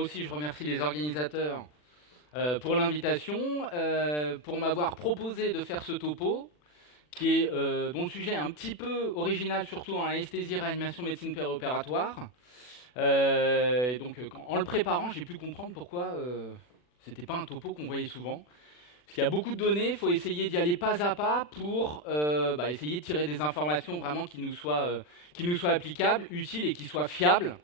Aussi, je remercie les organisateurs pour l'invitation, pour m'avoir proposé de faire ce topo, dont le sujet est un petit peu original, surtout en anesthésie, réanimation, médecine péri-opératoire. En le préparant, j'ai pu comprendre pourquoi c'était pas un topo qu'on voyait souvent. Parce qu'il y a beaucoup de données, il faut essayer d'y aller pas à pas pour essayer de tirer des informations vraiment qui nous soient applicables, utiles et qui soient fiables.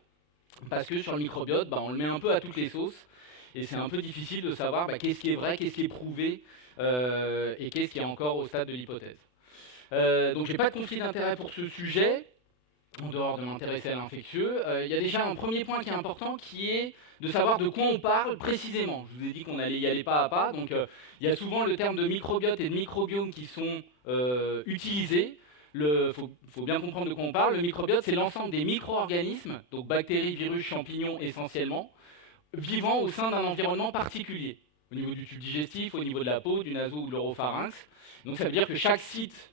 Parce que sur le microbiote, on le met un peu à toutes les sauces. Et c'est un peu difficile de savoir qu'est-ce qui est vrai, qu'est-ce qui est prouvé, et qu'est-ce qui est encore au stade de l'hypothèse. Donc j'ai pas de conflit d'intérêt pour ce sujet, en dehors de m'intéresser à l'infectieux. Il y a déjà un premier point qui est important, qui est de savoir de quoi on parle précisément. Je vous ai dit qu'on allait y aller pas à pas, donc il y a souvent le terme de microbiote et de microbiome qui sont utilisés. Il faut bien comprendre de quoi on parle. Le microbiote, c'est l'ensemble des micro-organismes, donc bactéries, virus, champignons essentiellement, vivant au sein d'un environnement particulier, au niveau du tube digestif, au niveau de la peau, du naso ou de l'oropharynx. Donc ça veut dire que chaque site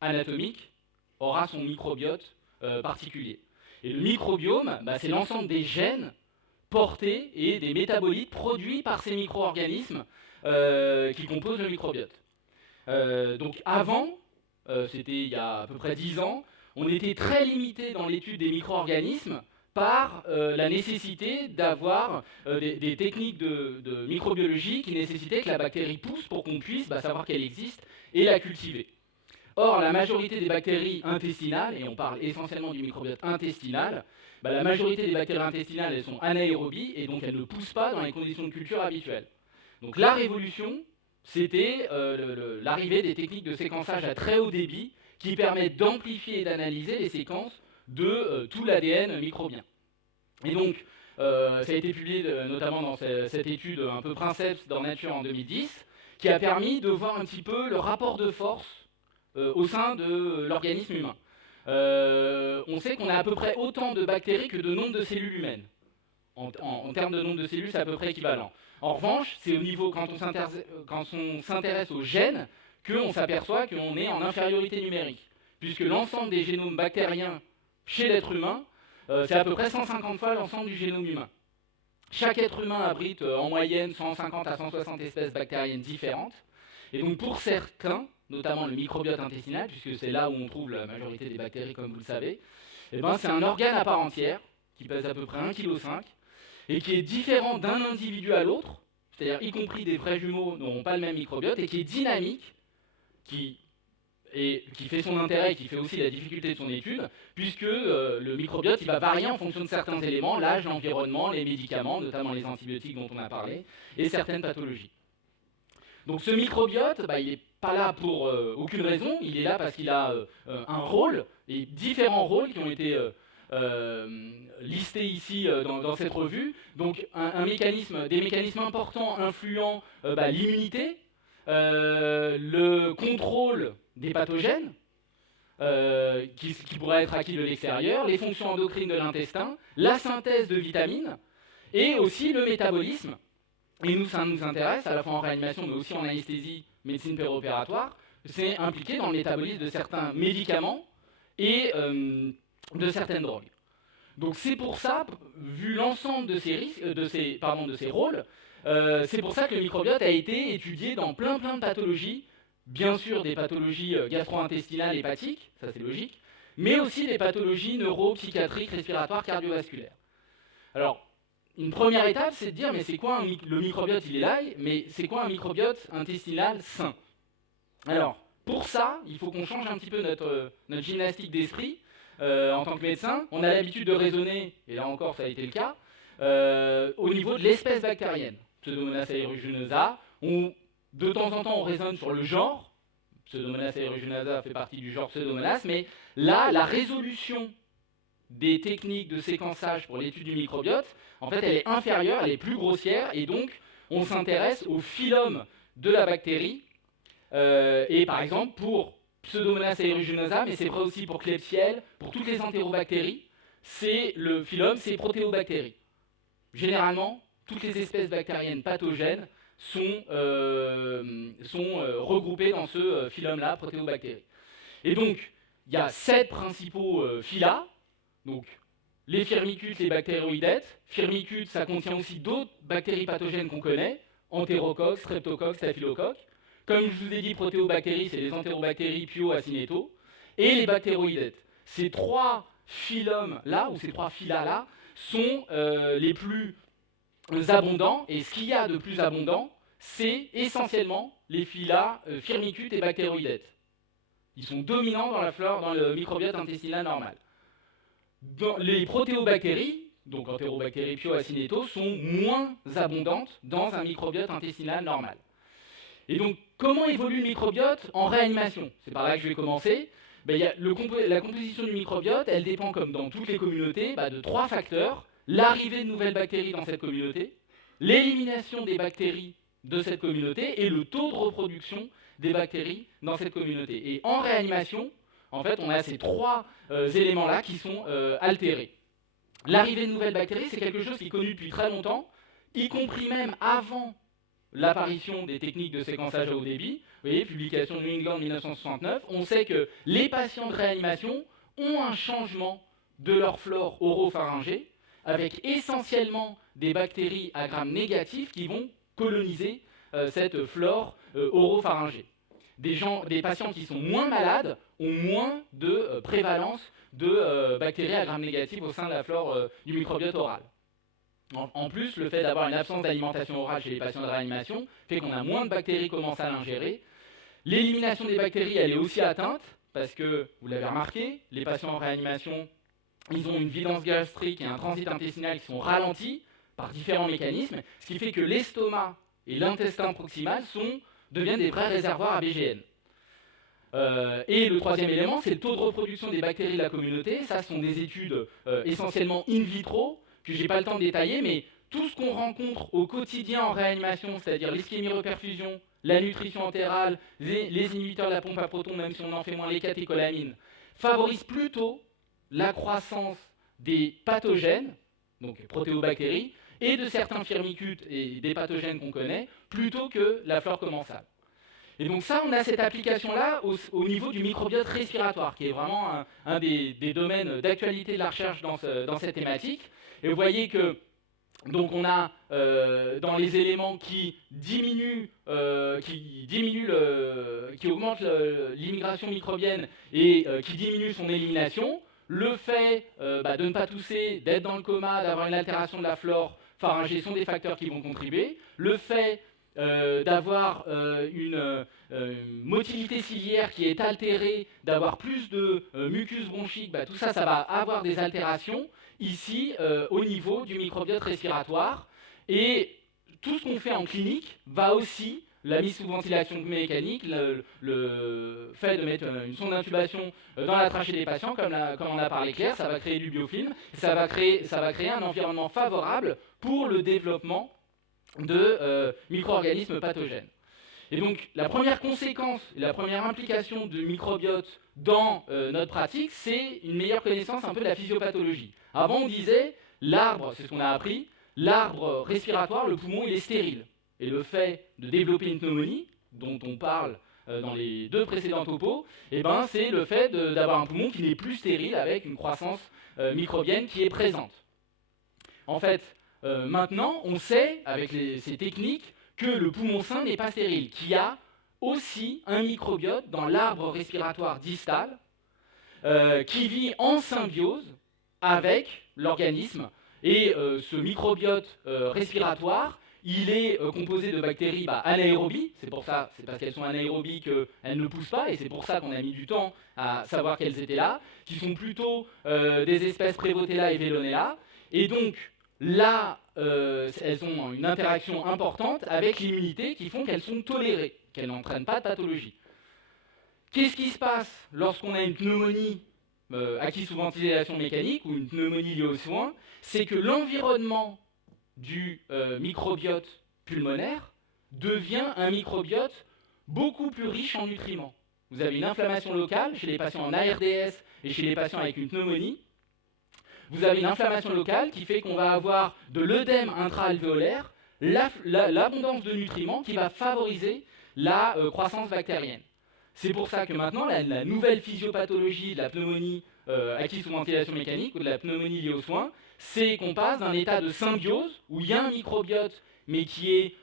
anatomique aura son microbiote particulier. Et le microbiome, c'est l'ensemble des gènes portés et des métabolites produits par ces micro-organismes qui composent le microbiote. Donc avant, c'était il y a à peu près 10 ans, on était très limité dans l'étude des micro-organismes par la nécessité d'avoir des techniques de microbiologie qui nécessitaient que la bactérie pousse pour qu'on puisse savoir qu'elle existe et la cultiver. Or, la majorité des bactéries intestinales, et on parle essentiellement du microbiote intestinal, la majorité des bactéries intestinales, elles sont anaérobies et donc elles ne poussent pas dans les conditions de culture habituelles. Donc la révolution, c'était l'arrivée des techniques de séquençage à très haut débit qui permettent d'amplifier et d'analyser les séquences de tout l'ADN microbien. Et donc, ça a été publié notamment dans cette étude un peu princeps dans Nature en 2010, qui a permis de voir un petit peu le rapport de force au sein de l'organisme humain. On sait qu'on a à peu près autant de bactéries que de nombre de cellules humaines. En termes de nombre de cellules, c'est à peu près équivalent. En revanche, c'est au niveau, quand on s'intéresse aux gènes, qu'on s'aperçoit qu'on est en infériorité numérique. Puisque l'ensemble des génomes bactériens chez l'être humain, c'est à peu près 150 fois l'ensemble du génome humain. Chaque être humain abrite en moyenne 150 à 160 espèces bactériennes différentes. Et donc pour certains, notamment le microbiote intestinal, puisque c'est là où on trouve la majorité des bactéries, comme vous le savez, c'est un organe à part entière, qui pèse à peu près 1,5 kg, et qui est différent d'un individu à l'autre, c'est-à-dire y compris des vrais jumeaux n'auront pas le même microbiote, et qui est dynamique, qui fait son intérêt et qui fait aussi la difficulté de son étude, puisque le microbiote il va varier en fonction de certains éléments, l'âge, l'environnement, les médicaments, notamment les antibiotiques dont on a parlé, et certaines pathologies. Donc ce microbiote, il n'est pas là pour aucune raison, il est là parce qu'il a un rôle, et différents rôles qui ont été listés ici dans cette revue. Donc des mécanismes importants influant l'immunité, le contrôle des pathogènes, qui pourraient être acquis de l'extérieur, les fonctions endocrines de l'intestin, la synthèse de vitamines, et aussi le métabolisme. Et nous, ça nous intéresse, à la fois en réanimation, mais aussi en anesthésie, médecine péri-opératoire, c'est impliqué dans le métabolisme de certains médicaments et de certaines drogues. Donc c'est pour ça, vu l'ensemble de ces rôles, c'est pour ça que le microbiote a été étudié dans plein de pathologies, bien sûr des pathologies gastro-intestinales, hépatiques, ça c'est logique, mais aussi des pathologies neuropsychiatriques, respiratoires, cardiovasculaires. Alors, une première étape, c'est de dire, mais c'est quoi le microbiote, il est là, mais c'est quoi un microbiote intestinal sain? Alors, pour ça, il faut qu'on change un petit peu notre gymnastique d'esprit. En tant que médecin, on a l'habitude de raisonner, et là encore ça a été le cas, au niveau de l'espèce bactérienne. Pseudomonas aeruginosa, de temps en temps on raisonne sur le genre, Pseudomonas aeruginosa fait partie du genre Pseudomonas, mais là, la résolution des techniques de séquençage pour l'étude du microbiote, en fait, elle est inférieure, elle est plus grossière, et donc on s'intéresse au phylum de la bactérie. Et par exemple, pour Pseudomonas aeruginosa, mais c'est vrai aussi pour Klebsiella, pour toutes les entérobactéries, le phylum, c'est Proteobactéries. Généralement, toutes les espèces bactériennes pathogènes sont regroupées dans ce phylum-là, Proteobactéries. Et donc, il y a 7 principaux phyla. Donc, les firmicutes, les bactéroïdètes. Firmicutes, ça contient aussi d'autres bactéries pathogènes qu'on connaît, entérocoques, streptocoques, staphylocoques. Comme je vous ai dit, protéobactéries, c'est les entérobactéries pio-acinéto. Et les bactéroïdètes. Ces trois phylums-là, ou ces trois phyla-là, sont les plus abondants. Et ce qu'il y a de plus abondant, c'est essentiellement les phyla firmicutes et bactéroïdètes. Ils sont dominants dans la flore, dans le microbiote intestinal normal. Dans les protéobactéries, donc entérobactéries pio-acinéto, sont moins abondantes dans un microbiote intestinal normal. Et donc, comment évolue le microbiote en réanimation? C'est par là que je vais commencer. La composition du microbiote, elle dépend, comme dans toutes les communautés, de trois facteurs. L'arrivée de nouvelles bactéries dans cette communauté, l'élimination des bactéries de cette communauté et le taux de reproduction des bactéries dans cette communauté. Et en réanimation, en fait, on a ces trois éléments-là qui sont altérés. L'arrivée de nouvelles bactéries, c'est quelque chose qui est connu depuis très longtemps, y compris même avant l'apparition des techniques de séquençage à haut débit. Vous voyez, publication de New England 1969. On sait que les patients de réanimation ont un changement de leur flore oropharyngée, avec essentiellement des bactéries à gram négatif qui vont coloniser cette flore oropharyngée. Des patients qui sont moins malades ont moins de prévalence de bactéries à gram négatif au sein de la flore du microbiote oral. En plus, le fait d'avoir une absence d'alimentation orale chez les patients de réanimation fait qu'on a moins de bactéries commencent à l'ingérer. L'élimination des bactéries, elle est aussi atteinte, parce que, vous l'avez remarqué, les patients en réanimation, ils ont une vidance gastrique et un transit intestinal qui sont ralentis par différents mécanismes, ce qui fait que l'estomac et l'intestin proximal deviennent des vrais réservoirs à BGN. Et le troisième élément, c'est le taux de reproduction des bactéries de la communauté. Ça, ce sont des études essentiellement in vitro, que je n'ai pas le temps de détailler, mais tout ce qu'on rencontre au quotidien en réanimation, c'est-à-dire l'ischémie-reperfusion, la nutrition entérale, les inhibiteurs de la pompe à protons, même si on en fait moins, les catécholamines, favorisent plutôt la croissance des pathogènes, donc protéobactéries, et de certains firmicutes et des pathogènes qu'on connaît, plutôt que la flore commensale. Et donc ça, on a cette application-là au niveau du microbiote respiratoire, qui est vraiment un des domaines d'actualité de la recherche dans cette thématique. Et vous voyez que donc on a dans les éléments qui augmentent l'immigration microbienne et qui diminuent son élimination, le fait de ne pas tousser, d'être dans le coma, d'avoir une altération de la flore pharyngée sont des facteurs qui vont contribuer. Le fait d'avoir une motilité ciliaire qui est altérée, d'avoir plus de mucus bronchique, tout ça, ça va avoir des altérations ici au niveau du microbiote respiratoire. Et tout ce qu'on fait en clinique va aussi, la mise sous ventilation mécanique, le fait de mettre une sonde d'intubation dans la trachée des patients, comme on a parlé Claire, ça va créer du biofilm, ça va créer un environnement favorable pour le développement de micro-organismes pathogènes. Et donc, la première conséquence, la première implication du microbiote dans notre pratique, c'est une meilleure connaissance un peu de la physiopathologie. Avant, on disait, l'arbre, c'est ce qu'on a appris, l'arbre respiratoire, le poumon, il est stérile. Et le fait de développer une pneumonie, dont on parle dans les deux précédents topos, c'est le fait d'avoir un poumon qui n'est plus stérile avec une croissance microbienne qui est présente. En fait, maintenant, on sait, avec ces techniques, que le poumon sain n'est pas stérile, qu'il y a aussi un microbiote dans l'arbre respiratoire distal qui vit en symbiose avec l'organisme. Et ce microbiote respiratoire, il est composé de bactéries anaérobies, c'est parce qu'elles sont anaérobies qu'elles ne poussent pas, et c'est pour ça qu'on a mis du temps à savoir qu'elles étaient là, qui sont plutôt des espèces Prevotella et Veillonella, et donc là, elles ont une interaction importante avec l'immunité qui font qu'elles sont tolérées, qu'elles n'entraînent pas de pathologie. Qu'est-ce qui se passe lorsqu'on a une pneumonie acquise sous ventilation mécanique ou une pneumonie liée aux soins? C'est que l'environnement du microbiote pulmonaire devient un microbiote beaucoup plus riche en nutriments. Vous avez une inflammation locale chez les patients en ARDS et chez les patients avec une pneumonie. Vous avez une inflammation locale qui fait qu'on va avoir de l'œdème intra-alvéolaire, l'abondance de nutriments qui va favoriser la croissance bactérienne. C'est pour ça que maintenant, la nouvelle physiopathologie de la pneumonie acquis sous ventilation mécanique ou de la pneumonie liée aux soins, c'est qu'on passe d'un état de symbiose, où il y a un microbiote, mais qui est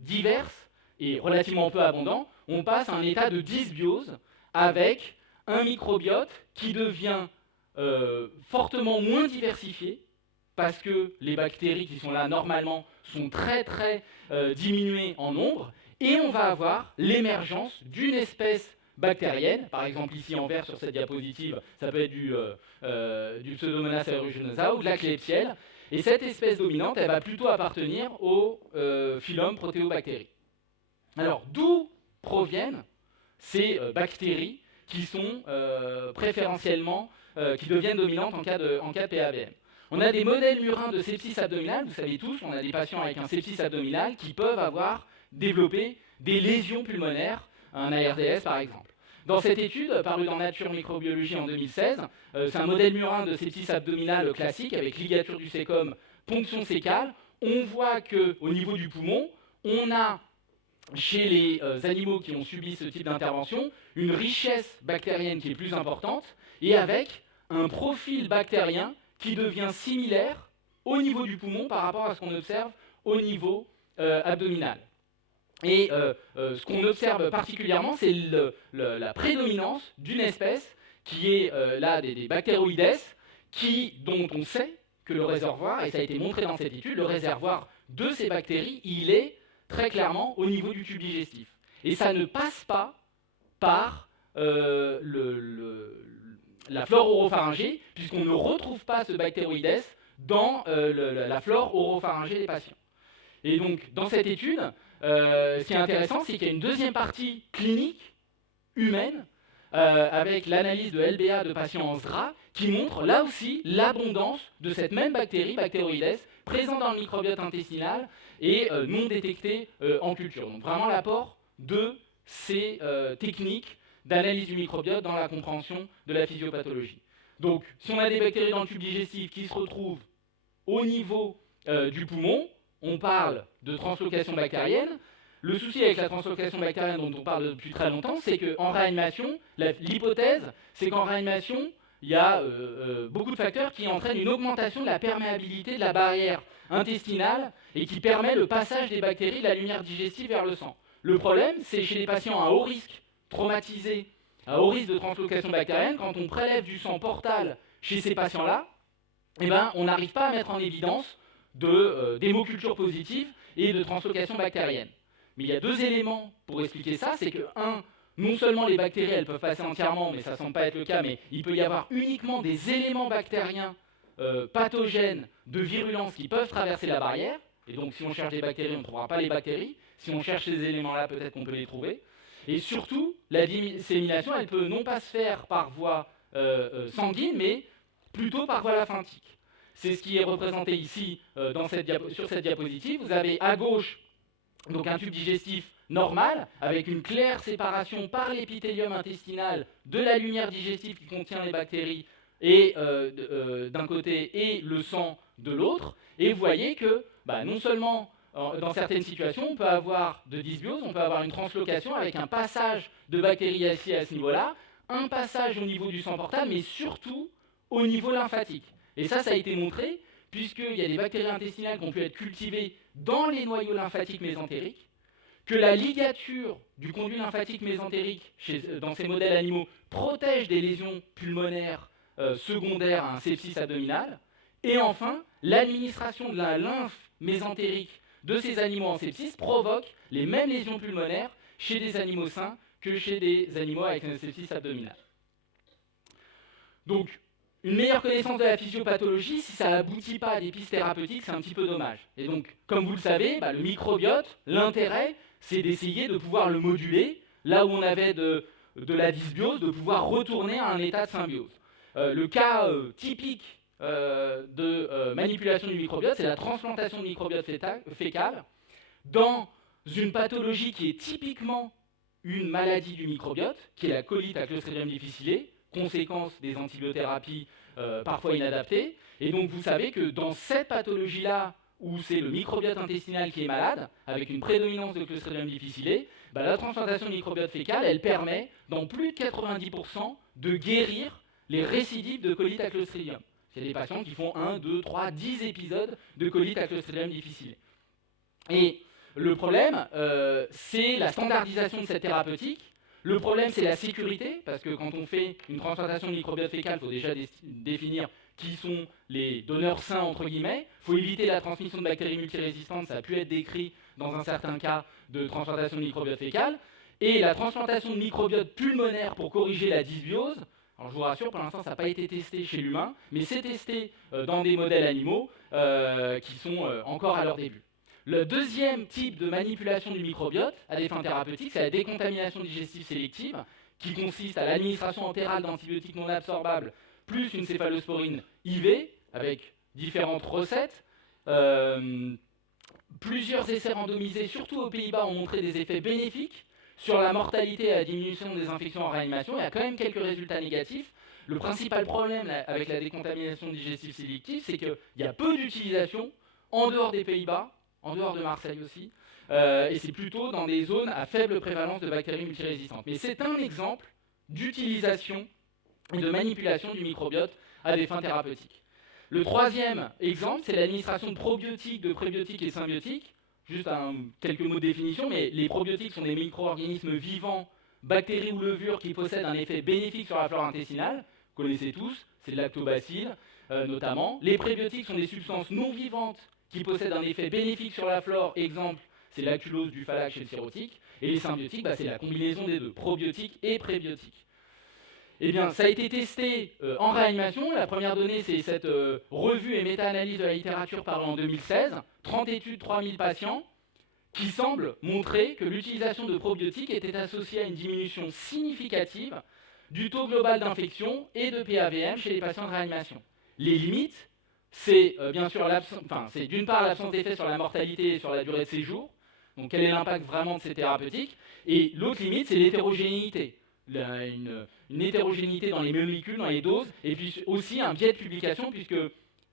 divers et relativement peu abondant, on passe à un état de dysbiose, avec un microbiote qui devient fortement moins diversifié, parce que les bactéries qui sont là normalement sont très diminuées en nombre, et on va avoir l'émergence d'une espèce bactérienne, par exemple ici en vert sur cette diapositive, ça peut être du Pseudomonas aeruginosa ou de la Klebsiella, et cette espèce dominante, elle va plutôt appartenir au phylum Proteobacteria. Alors, d'où proviennent ces bactéries qui sont préférentiellement, qui deviennent dominantes en cas de PABM? On a des modèles murins de sepsis abdominale, vous savez tous, on a des patients avec un sepsis abdominal qui peuvent avoir développé des lésions pulmonaires, un ARDS par exemple. Dans cette étude, parue dans Nature Microbiologie en 2016, c'est un modèle murin de sepsis abdominal classique avec ligature du cécum, ponction sécale. On voit qu'au niveau du poumon, on a chez les animaux qui ont subi ce type d'intervention une richesse bactérienne qui est plus importante et avec un profil bactérien qui devient similaire au niveau du poumon par rapport à ce qu'on observe au niveau abdominal. Et ce qu'on observe particulièrement, c'est la prédominance d'une espèce qui est là des bactéroïdes, dont on sait que le réservoir, et ça a été montré dans cette étude, le réservoir de ces bactéries, il est très clairement au niveau du tube digestif. Et ça ne passe pas par la flore oropharyngée, puisqu'on ne retrouve pas ce bactéroïdes dans la flore oropharyngée des patients. Et donc, dans cette étude, ce qui est intéressant, c'est qu'il y a une deuxième partie clinique humaine, avec l'analyse de LBA de patients en SDRA, qui montre là aussi l'abondance de cette même bactérie, bactéroïdes, présente dans le microbiote intestinal et non détectée en culture. Donc vraiment l'apport de ces techniques d'analyse du microbiote dans la compréhension de la physiopathologie. Donc, si on a des bactéries dans le tube digestif qui se retrouvent au niveau du poumon, on parle de translocation bactérienne. Le souci avec la translocation bactérienne dont on parle depuis très longtemps, c'est qu'en réanimation, l'hypothèse, c'est qu'en réanimation, il y a beaucoup de facteurs qui entraînent une augmentation de la perméabilité de la barrière intestinale et qui permet le passage des bactéries de la lumière digestive vers le sang. Le problème, c'est chez les patients à haut risque, traumatisés, à haut risque de translocation bactérienne, quand on prélève du sang portal chez ces patients-là, eh ben, on n'arrive pas à mettre en évidence d'hémoculture positive et de translocation bactérienne. Mais il y a deux éléments pour expliquer ça, c'est que, non seulement les bactéries, elles peuvent passer entièrement, mais ça ne semble pas être le cas, mais il peut y avoir uniquement des éléments bactériens pathogènes de virulence qui peuvent traverser la barrière, et donc si on cherche des bactéries, on ne trouvera pas les bactéries, si on cherche ces éléments-là, peut-être qu'on peut les trouver, et surtout, la dissémination, elle peut non pas se faire par voie sanguine, mais plutôt par voie lymphatique. C'est ce qui est représenté ici sur cette diapositive. Vous avez à gauche donc un tube digestif normal, avec une claire séparation par l'épithélium intestinal de la lumière digestive qui contient les bactéries et, d'un côté et le sang de l'autre. Et vous voyez que non seulement dans certaines situations, on peut avoir de dysbiose, on peut avoir une translocation avec un passage de bactéries à ce niveau-là, un passage au niveau du sang portable, mais surtout au niveau lymphatique. Et ça a été montré, puisqu'il y a des bactéries intestinales qui ont pu être cultivées dans les noyaux lymphatiques mésentériques, que la ligature du conduit lymphatique mésentérique dans ces modèles animaux protège des lésions pulmonaires secondaires à un sepsis abdominal, et enfin, l'administration de la lymphe mésentérique de ces animaux en sepsis provoque les mêmes lésions pulmonaires chez des animaux sains que chez des animaux avec un sepsis abdominal. Donc, une meilleure connaissance de la physiopathologie, si ça n'aboutit pas à des pistes thérapeutiques, c'est un petit peu dommage. Et donc, comme vous le savez, le microbiote, l'intérêt, c'est d'essayer de pouvoir le moduler, là où on avait de la dysbiose, de pouvoir retourner à un état de symbiose. Le cas typique de manipulation du microbiote, c'est la transplantation de microbiote fécal dans une pathologie qui est typiquement une maladie du microbiote, qui est la colite à Clostridium difficile, conséquence des antibiothérapies parfois inadaptées. Et donc vous savez que dans cette pathologie-là, où c'est le microbiote intestinal qui est malade, avec une prédominance de Clostridium difficile, la transplantation de microbiote fécal, elle permet, dans plus de 90%, de guérir les récidives de colite à Clostridium. Il y a des patients qui font 1, 2, 3, 10 épisodes de colite à Clostridium difficile. Et le problème, c'est la standardisation de cette thérapeutique. Le problème, c'est la sécurité, parce que quand on fait une transplantation de microbiote fécal, il faut déjà définir qui sont les donneurs sains, entre guillemets. Il faut éviter la transmission de bactéries multirésistantes, ça a pu être décrit dans un certain cas de transplantation de microbiote fécal. Et la transplantation de microbiote pulmonaire pour corriger la dysbiose. Alors je vous rassure, pour l'instant, ça n'a pas été testé chez l'humain, mais c'est testé dans des modèles animaux qui sont encore à leur début. Le deuxième type de manipulation du microbiote à des fins thérapeutiques, c'est la décontamination digestive sélective, qui consiste à l'administration entérale d'antibiotiques non absorbables, plus une céphalosporine IV, avec différentes recettes. Plusieurs essais randomisés, surtout aux Pays-Bas, ont montré des effets bénéfiques sur la mortalité et la diminution des infections en réanimation. Il y a quand même quelques résultats négatifs. Le principal problème avec la décontamination digestive sélective, c'est qu'il y a peu d'utilisation en dehors des Pays-Bas, en dehors de Marseille aussi, et c'est plutôt dans des zones à faible prévalence de bactéries multirésistantes. Mais c'est un exemple d'utilisation et de manipulation du microbiote à des fins thérapeutiques. Le troisième exemple, c'est l'administration de probiotiques, de prébiotiques et symbiotiques. Juste quelques mots de définition, mais les probiotiques sont des micro-organismes vivants, bactéries ou levures qui possèdent un effet bénéfique sur la flore intestinale. Vous connaissez tous, c'est le lactobacille notamment. Les prébiotiques sont des substances non vivantes qui possèdent un effet bénéfique sur la flore. Exemple, c'est l'actulose du phalac chez le cirrhotique. Et les symbiotiques, c'est la combinaison des deux, probiotiques et prébiotiques. Eh bien, ça a été testé en réanimation. La première donnée, c'est cette revue et méta-analyse de la littérature parue en 2016. 30 études, 3000 patients, qui semblent montrer que l'utilisation de probiotiques était associée à une diminution significative du taux global d'infection et de PAVM chez les patients de réanimation. Les limites, c'est bien sûr c'est d'une part l'absence d'effet sur la mortalité et sur la durée de séjour. Donc quel est l'impact vraiment de ces thérapeutiques? Et l'autre limite, c'est l'hétérogénéité. Une hétérogénéité dans les molécules, dans les doses, et puis aussi un biais de publication, puisque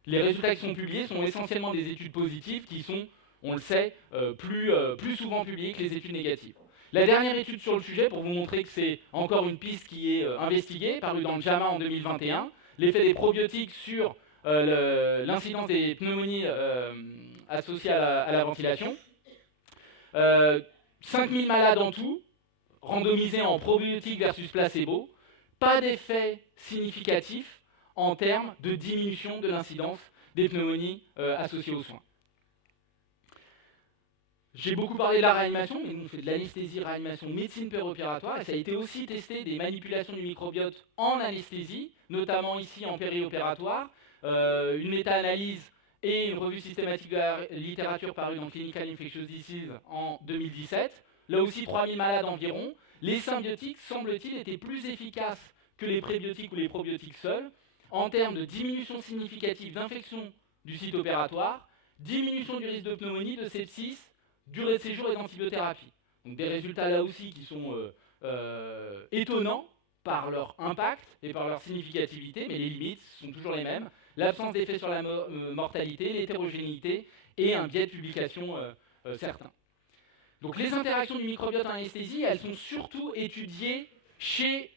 les résultats qui sont publiés sont essentiellement des études positives qui sont, on le sait, plus souvent publiées que les études négatives. La dernière étude sur le sujet, pour vous montrer que c'est encore une piste qui est investiguée, parue dans le JAMA en 2021, l'effet des probiotiques sur l'incidence des pneumonies associées à la ventilation. 5000 malades en tout, randomisés en probiotiques versus placebo, pas d'effet significatif en termes de diminution de l'incidence des pneumonies associées aux soins. J'ai beaucoup parlé de la réanimation, mais nous on fait de l'anesthésie, réanimation, médecine pério-opératoire, et ça a été aussi testé des manipulations du microbiote en anesthésie, notamment ici en périopératoire, une méta-analyse et une revue systématique de la littérature parue dans Clinical Infectious Disease en 2017. Là aussi, 3000 malades environ. Les symbiotiques, semble-t-il, étaient plus efficaces que les prébiotiques ou les probiotiques seuls en termes de diminution significative d'infection du site opératoire, diminution du risque de pneumonie, de sepsis, durée de séjour et d'antibiothérapie. Donc des résultats là aussi qui sont étonnants par leur impact et par leur significativité, mais les limites sont toujours les mêmes. L'absence d'effet sur la mortalité, l'hétérogénéité et un biais de publication certain. Donc les interactions du microbiote en anesthésie, elles sont surtout étudiées chez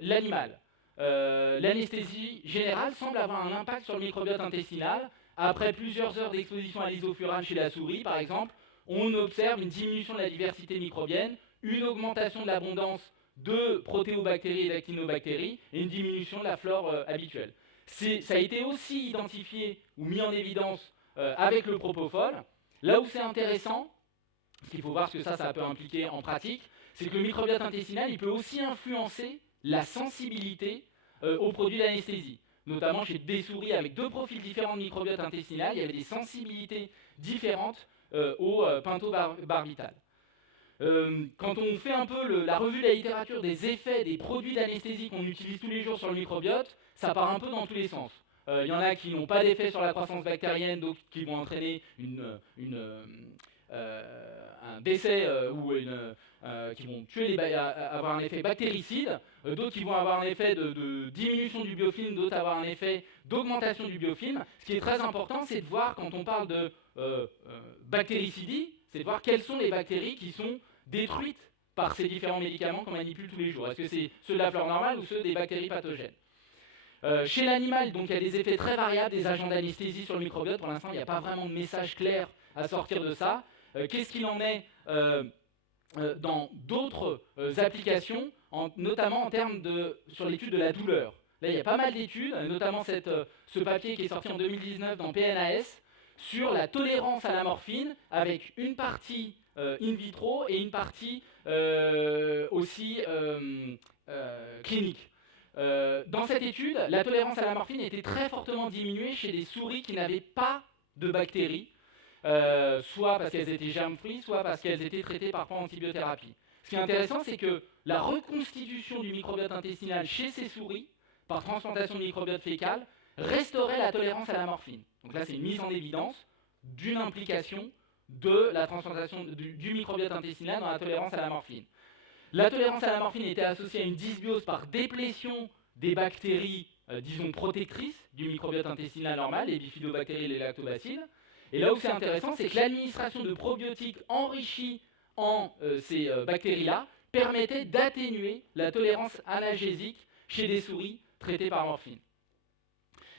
l'animal. L'anesthésie générale semble avoir un impact sur le microbiote intestinal. Après plusieurs heures d'exposition à l'isoflurane chez la souris, par exemple, on observe une diminution de la diversité microbienne, une augmentation de l'abondance de protéobactéries et d'actinobactéries et une diminution de la flore habituelle. Ça a été aussi identifié ou mis en évidence avec le propofol. Là où c'est intéressant, parce qu'il faut voir ce que ça peut impliquer en pratique, c'est que le microbiote intestinal il peut aussi influencer la sensibilité aux produits d'anesthésie. Notamment chez des souris avec deux profils différents de microbiote intestinal, il y avait des sensibilités différentes au pentobarbital. Quand on fait un peu la revue de la littérature des effets des produits d'anesthésie qu'on utilise tous les jours sur le microbiote, ça part un peu dans tous les sens. Il y en a qui n'ont pas d'effet sur la croissance bactérienne, d'autres qui vont entraîner une un décès qui vont tuer avoir un effet bactéricide, d'autres qui vont avoir un effet de diminution du biofilm, d'autres avoir un effet d'augmentation du biofilm. Ce qui est très important, c'est de voir, quand on parle de bactéricidie, c'est de voir quelles sont les bactéries qui sont détruites par ces différents médicaments qu'on manipule tous les jours. Est-ce que c'est ceux de la flore normale ou ceux des bactéries pathogènes? Chez l'animal, donc, il y a des effets très variables des agents d'anesthésie sur le microbiote. Pour l'instant, il n'y a pas vraiment de message clair à sortir de ça. Qu'est-ce qu'il en est dans d'autres applications, notamment en termes sur l'étude de la douleur? Là, il y a pas mal d'études, notamment ce papier qui est sorti en 2019 dans PNAS, sur la tolérance à la morphine, avec une partie in vitro et une partie aussi clinique. Dans cette étude, la tolérance à la morphine était très fortement diminuée chez des souris qui n'avaient pas de bactéries, soit parce qu'elles étaient germe-free, soit parce qu'elles étaient traitées par antibiothérapie. Ce qui est intéressant, c'est que la reconstitution du microbiote intestinal chez ces souris, par transplantation de microbiote fécal, restaurait la tolérance à la morphine. Donc là, c'est une mise en évidence d'une implication de la transplantation du microbiote intestinal dans la tolérance à la morphine. La tolérance à la morphine était associée à une dysbiose par déplétion des bactéries, disons, protectrices du microbiote intestinal normal, les bifidobactéries et les lactobacilles. Et là où c'est intéressant, c'est que l'administration de probiotiques enrichis en ces bactéries-là permettait d'atténuer la tolérance analgésique chez des souris traitées par morphine.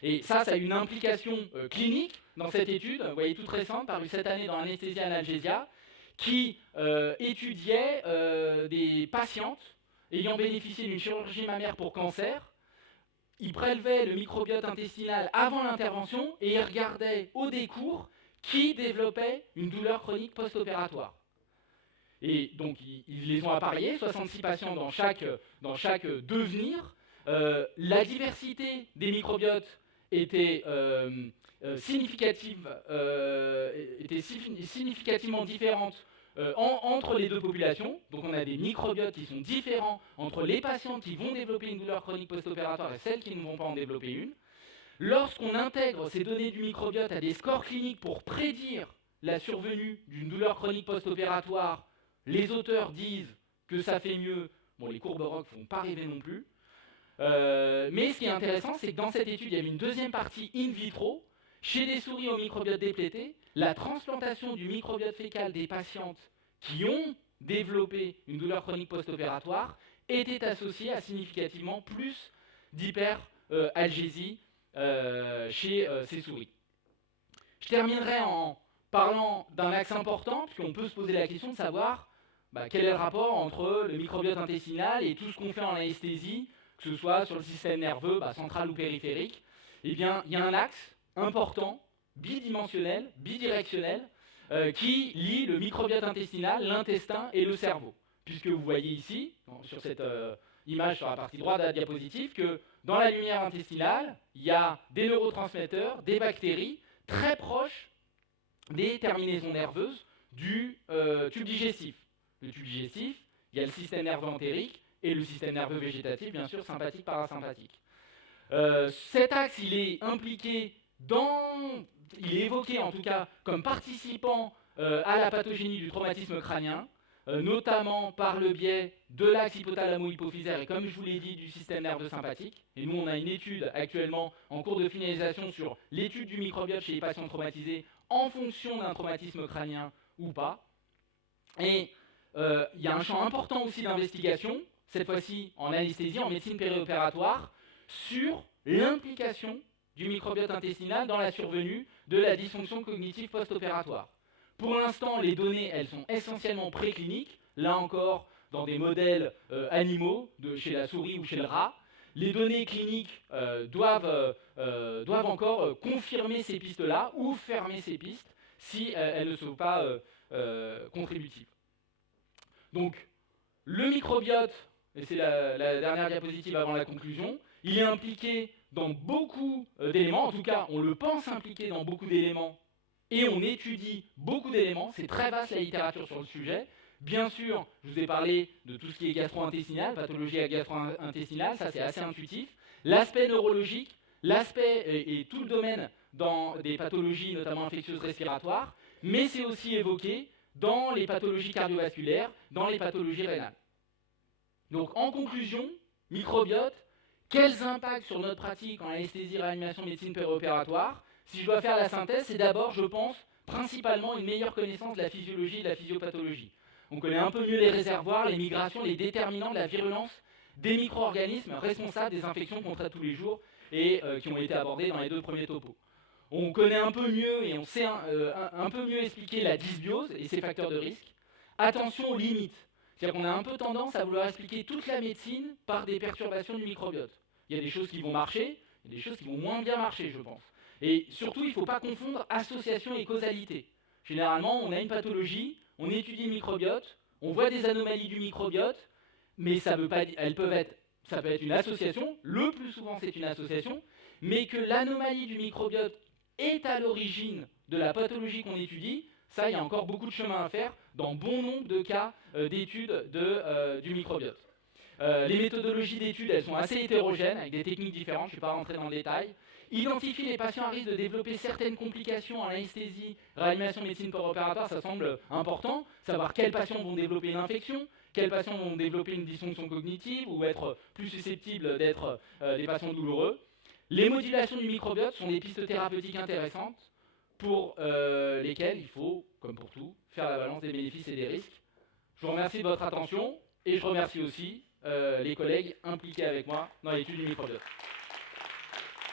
Et ça a une implication clinique dans cette étude, vous voyez, toute récente, parue cette année dans Anesthesia Analgesia, qui étudiait des patientes ayant bénéficié d'une chirurgie mammaire pour cancer. Ils prélevaient le microbiote intestinal avant l'intervention et ils regardaient au décours qui développait une douleur chronique post-opératoire. Et donc, ils les ont appareillés, 66 patients dans chaque devenir. La diversité des microbiotes était significativement différente entre les deux populations. Donc on a des microbiotes qui sont différents entre les patients qui vont développer une douleur chronique post-opératoire et celles qui ne vont pas en développer une. Lorsqu'on intègre ces données du microbiote à des scores cliniques pour prédire la survenue d'une douleur chronique post-opératoire, les auteurs disent que ça fait mieux. Bon, les courbes ROC ne vont pas arriver non plus. Mais ce qui est intéressant, c'est que dans cette étude, il y avait une deuxième partie in vitro. Chez des souris au microbiote déplété, la transplantation du microbiote fécal des patientes qui ont développé une douleur chronique post-opératoire était associée à significativement plus d'hyperalgésie chez ces souris. Je terminerai en parlant d'un axe important, puisqu'on peut se poser la question de savoir quel est le rapport entre le microbiote intestinal et tout ce qu'on fait en anesthésie, que ce soit sur le système nerveux, central ou périphérique. Eh bien, il y a un axe important, bidimensionnel, bidirectionnel, qui lie le microbiote intestinal, l'intestin et le cerveau. Puisque vous voyez ici, sur cette image sur la partie droite de la diapositive, que dans la lumière intestinale, il y a des neurotransmetteurs, des bactéries, très proches des terminaisons nerveuses du tube digestif. Le tube digestif, il y a le système nerveux entérique et le système nerveux végétatif, bien sûr, sympathique, parasympathique. Cet axe, il est impliqué il est évoqué en tout cas comme participant à la pathogénie du traumatisme crânien, notamment par le biais de l'axe hypothalamo-hypophysaire et comme je vous l'ai dit, du système nerveux sympathique. Et nous, on a une étude actuellement en cours de finalisation sur l'étude du microbiote chez les patients traumatisés en fonction d'un traumatisme crânien ou pas. Et il y a un champ important aussi d'investigation, cette fois-ci en anesthésie, en médecine périopératoire, sur l'implication du microbiote intestinal dans la survenue de la dysfonction cognitive post-opératoire. Pour l'instant, les données, elles sont essentiellement précliniques, là encore, dans des modèles animaux, chez la souris ou chez le rat. Les données cliniques doivent encore confirmer ces pistes-là ou fermer ces pistes si elles ne sont pas contributives. Donc, le microbiote, et c'est la dernière diapositive avant la conclusion, il est impliqué dans beaucoup d'éléments, en tout cas on le pense impliqué dans beaucoup d'éléments, et on étudie beaucoup d'éléments, c'est très vaste la littérature sur le sujet. Bien sûr, je vous ai parlé de tout ce qui est gastro-intestinal, pathologie gastro-intestinale, ça c'est assez intuitif. L'aspect neurologique, l'aspect et tout le domaine dans des pathologies notamment infectieuses respiratoires, mais c'est aussi évoqué dans les pathologies cardiovasculaires, dans les pathologies rénales. Donc en conclusion, microbiote, quels impacts sur notre pratique en anesthésie, réanimation, médecine péri-opératoire? Si je dois faire la synthèse, c'est d'abord, je pense, principalement une meilleure connaissance de la physiologie et de la physiopathologie. On connaît un peu mieux les réservoirs, les migrations, les déterminants de la virulence des micro-organismes responsables des infections qu'on traite tous les jours et qui ont été abordés dans les 2 premiers topos. On connaît un peu mieux et on sait un peu mieux expliquer la dysbiose et ses facteurs de risque. Attention aux limites. C'est-à-dire qu'on a un peu tendance à vouloir expliquer toute la médecine par des perturbations du microbiote. Il y a des choses qui vont marcher, il y a des choses qui vont moins bien marcher, je pense. Et surtout, il ne faut pas confondre association et causalité. Généralement, on a une pathologie, on étudie le microbiote, on voit des anomalies du microbiote, mais ça peut être une association, le plus souvent c'est une association, mais que l'anomalie du microbiote est à l'origine de la pathologie qu'on étudie, ça, il y a encore beaucoup de chemin à faire dans bon nombre de cas d'études du microbiote. Les méthodologies d'études, elles sont assez hétérogènes, avec des techniques différentes, je ne vais pas rentrer dans le détail. Identifier les patients à risque de développer certaines complications en anesthésie, réanimation, médecine post-opératoire, ça semble important. Savoir quels patients vont développer une infection, quels patients vont développer une dysfonction cognitive ou être plus susceptibles d'être des patients douloureux. Les modulations du microbiote sont des pistes thérapeutiques intéressantes pour lesquelles il faut, comme pour tout, faire la balance des bénéfices et des risques. Je vous remercie de votre attention et je remercie aussi les collègues impliqués avec moi dans l'étude du microbiote.